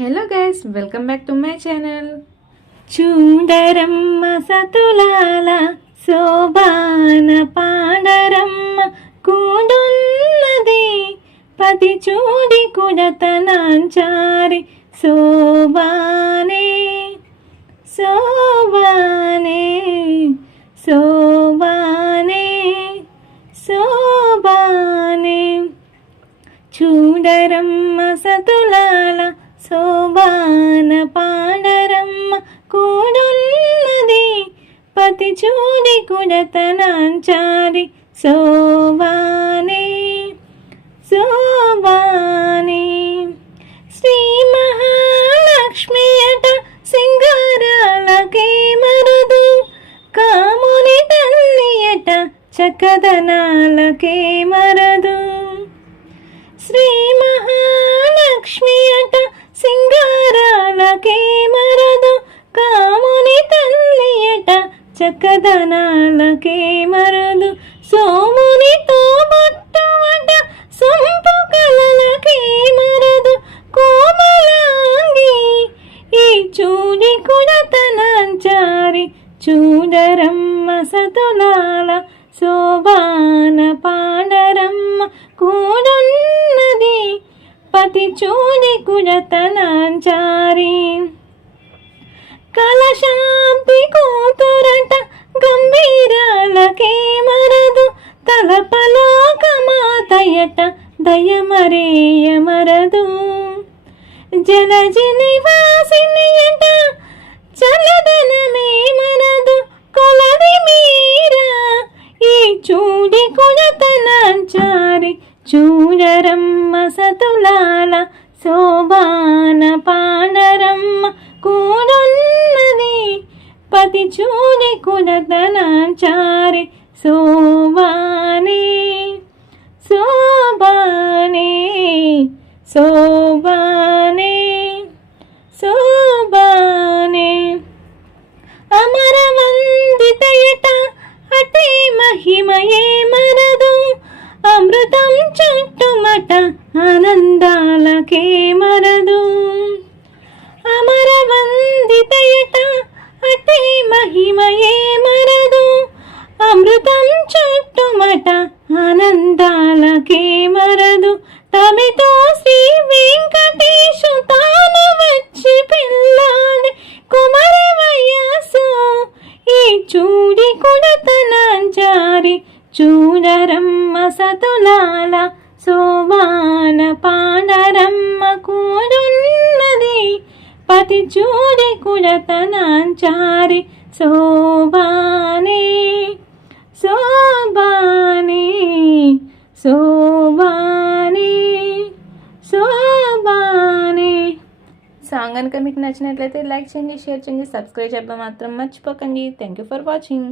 Hello guys, welcome back to my channel. చూడరమ్మ సతులాల శోభాన పాడరమ్మ కూడున్నది పతి చూడి కుడతనాంచారి శోభానే శోభానే శోభానే శోభానే. చూడరమ్మ సతులాల శోభాన పాడరమ్మ కూడున్నది పతి చూడి కుడతనాంచారి శోభానే శోభానే. శ్రీ మహాలక్ష్మి అట సింగారాలకే మరదు కాముని తల్లి అట చక్కదనాలకే మరదు. శ్రీ మహాలక్ష్మి అట సింగారాలకే మరదు కాముని తల్లి అట చక్కదనాలకే మరదు. సోమునితో బొట్టువట సొంపు కలలకే మరదు కోమలాంగి ఈ చూడి కుడతనాంచారి చూడరమ్మ సతులాల శోభాన పాడరమ్మ కూడున్నది పతి చూడి కుడతనాంచారి. కలశాంతి కూతురట గంభీరాలకే మరదు తలపలోకమాతయట దయమరేయ మరదు. జలజి నివాసినియట చలదనమే మరదు కొలది మీరా ఈ చూడి కుడతనాంచారి చూడరమ్మ సతులాల శోభాన పాడరమ్మ కూడున్నది పతి చూడి కుడతనాంచారి శోభానే శోభానే శోభానే శోభానే. అమరవందితయట అటే మహిమయే మరదు అమృతం చుట్టుమట ఆనందాలకే మరదు. అమరవందితయట అటే మహిమయే మరదు అమృతం చుట్టుమట ఆనందాలకే మరదు. తమితో శ్రీ వెంకటేశు తాను వచ్చి పిల్లాడి కుమరి వయస్సు ఈ చూడి కుడతనాంచారి చూడరమ్మ సతులాల శోభాన పాడరమ్మ కూడున్నది పతి చూడి కుడతనాంచారి శోభానే శోభానే శోభానే శోభానే. సాంగ్ కనుక మీకు నచ్చినట్లయితే లైక్ చేయండి, షేర్ చేయండి, సబ్స్క్రైబ్ చేయడం మాత్రం మర్చిపోకండి. Thank you for watching.